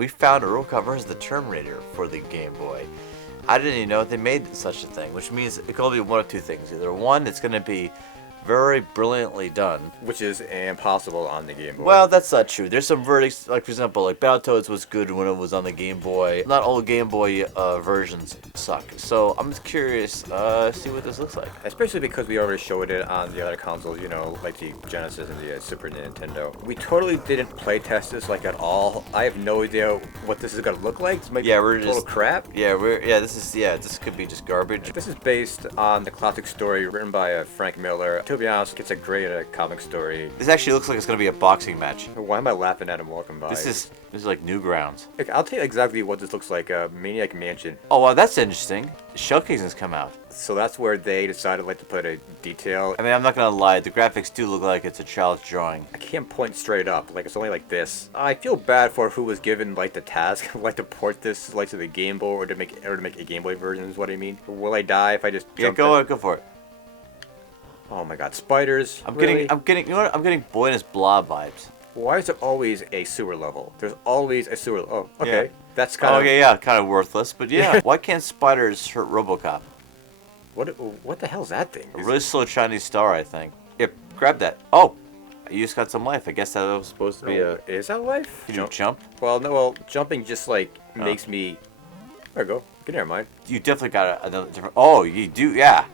We found a Robocop versus the Terminator for the Game Boy. I didn't even know they made such a thing, which means it can only be one of two things. Either one, it's going to be very brilliantly done. Which is impossible on the Game Boy. Well, that's not true. There's some verdicts, like for example, like Battletoads was good when it was on the Game Boy. Not all Game Boy versions suck. So I'm just curious, see what this looks like. Especially because we already showed it on the other consoles, you know, like the Genesis and the Super Nintendo. We totally didn't play test this like at all. I have no idea what this is gonna look like. This might be total crap. Yeah, this could be just garbage. This is based on the classic story written by Frank Miller. To be honest, it's a great comic story. This actually looks like it's gonna be a boxing match. Why am I laughing at him walking by? This is like Newgrounds. I'll tell you exactly what this looks like. Maniac Mansion. Oh wow, that's interesting. Showcases come out. So that's where they decided like to put a detail. I mean, I'm not gonna lie, the graphics do look like it's a child's drawing. I can't point straight up, like it's only like this. I feel bad for who was given like the task, like to port this like to the Game Boy or to make a Game Boy version is what I mean. Will I die if I just jump go for it. Oh my god, spiders. I'm getting you know what? I'm getting Boy and his Blob vibes. Why is there always a sewer level? There's always a sewer. Oh, okay. Yeah. That's kind of. Okay, yeah, kind of worthless, but yeah. Why can't spiders hurt RoboCop? What the hell's that thing? A really slow Chinese star, I think. Yep, grab that. Oh, you just got some life. I guess that was supposed to be a. Is that life? Can you jump? Well, no. Well, jumping just like makes me. There you go. Get never mind. You definitely got another different. Oh, you do, yeah.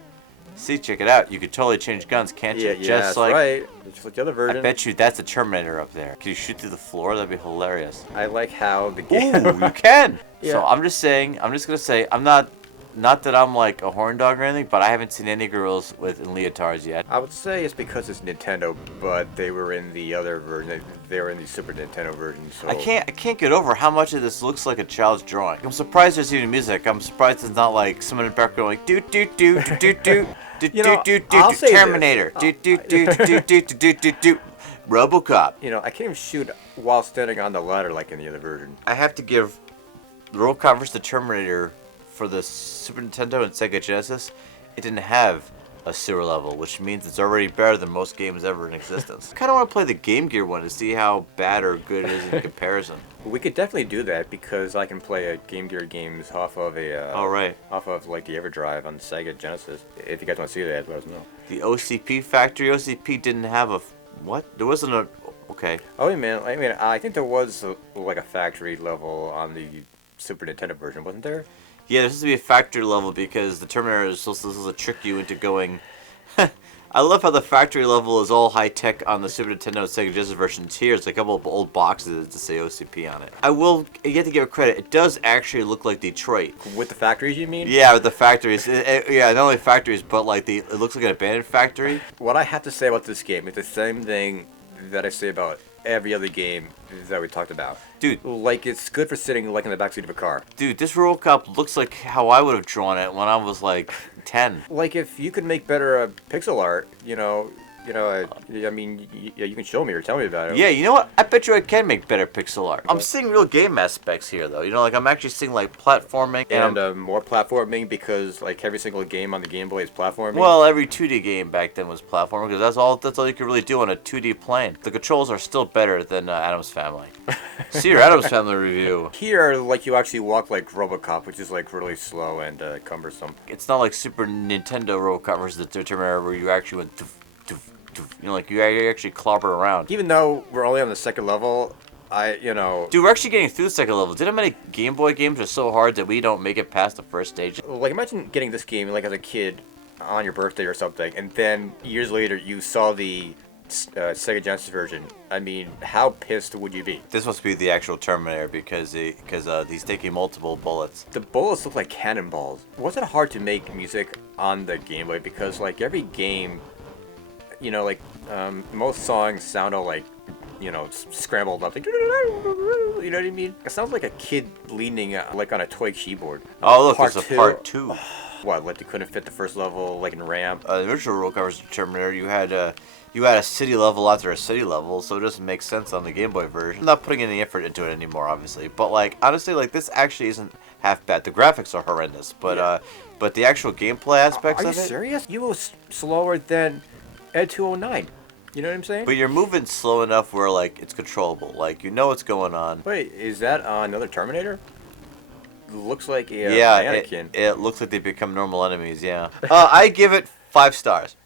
See, check it out. You could totally change guns, can't you? Yeah, that's right. Just like the other version. I bet you that's the Terminator up there. Can you shoot through the floor? That'd be hilarious. I like how the game. Ooh, you can. Yeah. So I'm just gonna say, I'm not that I'm like a horn dog or anything, but I haven't seen any girls in leotards yet. I would say it's because it's Nintendo, but they were in the other version. They were in the Super Nintendo version. So I can't get over how much of this looks like a child's drawing. I'm surprised there's even music. I'm surprised it's not like someone in the background going do do do do do. Terminator. Robocop. You know, I can't even shoot while standing on the ladder like in the other version. I have to give Robocop versus the Terminator for the Super Nintendo and Sega Genesis. It didn't have a sewer level, which means it's already better than most games ever in existence. I kind of want to play the Game Gear one to see how bad or good it is in comparison. We could definitely do that because I can play Game Gear games off of off of like the EverDrive on Sega Genesis. If you guys want to see that, let us know. The OCP Factory. OCP didn't have a what? There wasn't a okay. Oh wait, man. I mean, I think there was like a factory level on the Super Nintendo version, wasn't there? Yeah, there has to be a factory level because the Terminator is supposed to trick you into going. I love how the factory level is all high tech on the Super Nintendo and Sega Genesis versions. Here, it's like a couple of old boxes to say OCP on it. You have to give it credit. It does actually look like Detroit. With the factories, you mean? Yeah, with the factories. Yeah, not only factories, but like it looks like an abandoned factory. What I have to say about this game is the same thing that I say about every other game that we talked about. Dude. Like, it's good for sitting like in the backseat of a car. Dude, this Robocop looks like how I would have drawn it when I was like 10. Like, if you could make better pixel art, I mean, you can show me or tell me about it. Yeah, you know what? I bet you I can make better pixel art. I'm seeing real game aspects here, though. You know, like I'm actually seeing like platforming and more platforming because like every single game on the Game Boy is platforming. Well, every 2D game back then was platforming because that's all you could really do on a 2D plane. The controls are still better than Addams Family. See your Addams Family review. Here, like you actually walk like Robocop, which is like really slow and cumbersome. It's not like Super Nintendo Robocop versus the Terminator where you actually went. You know, like you actually clobber around. Even though we're only on the second level, Dude, we're actually getting through the second level. Did how many Game Boy games are so hard that we don't make it past the first stage? Like, imagine getting this game, like, as a kid on your birthday or something, and then years later you saw the Sega Genesis version. I mean, how pissed would you be? This must be the actual Terminator because he's taking multiple bullets. The bullets look like cannonballs. Was it hard to make music on the Game Boy? Because, like, every game... You know, like, most songs sound all like, scrambled up. Like, you know what I mean? It sounds like a kid leaning, like, on a toy keyboard. Oh, look, there's a part 2. What, like, they couldn't fit the first level, like, in RAM? The original Robocop versus Terminator, you had a city level after a city level, so it doesn't make sense on the Game Boy version. I'm not putting any effort into it anymore, obviously. But, like, honestly, like, this actually isn't half bad. The graphics are horrendous, but, but the actual gameplay aspects of it... Are you serious? You were slower than... Ed 209. You know what I'm saying? But you're moving slow enough where like it's controllable. Like you know what's going on. Wait, is that another Terminator? Looks like a Yeah, mannequin. it looks like they become normal enemies. Yeah. I give it 5 stars.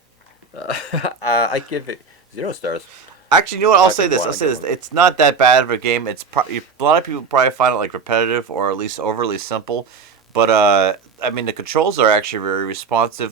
I give it 0 stars. Actually, you know what? I'll say 5 this. one, I'll I say give this. it. It's not that bad of a game. It's a lot of people probably find it like repetitive or at least overly simple. But I mean, the controls are actually very responsive.